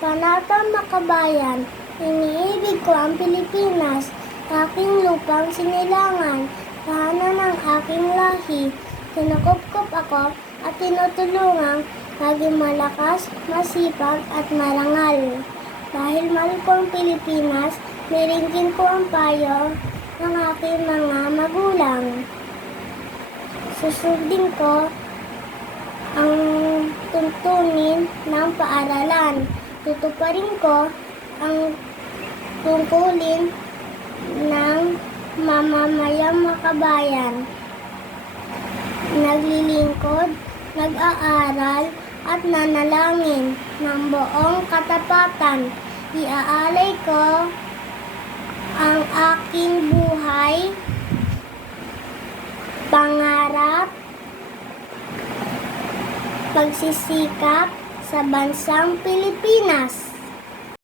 Panatang makabayan, iniibig ko ang Pilipinas, aking lupang sinilangan, tahanan ng aking lahi. Kinukupkup ako at tinutulungang maging malakas, masipag at marangal. Dahil mahal ko ang Pilipinas, niringgin ko ang payo ng aking mga magulang. Susundin ko ang tuntunin ng paaralan. Tutuparin ko ang tungkulin ng mamamayang makabayan. Naglilingkod, nag-aaral at nanalangin ng buong katapatan. Iaalay ko ang aking buhay, pangarap, pagsisikap sa bansang Pilipinas.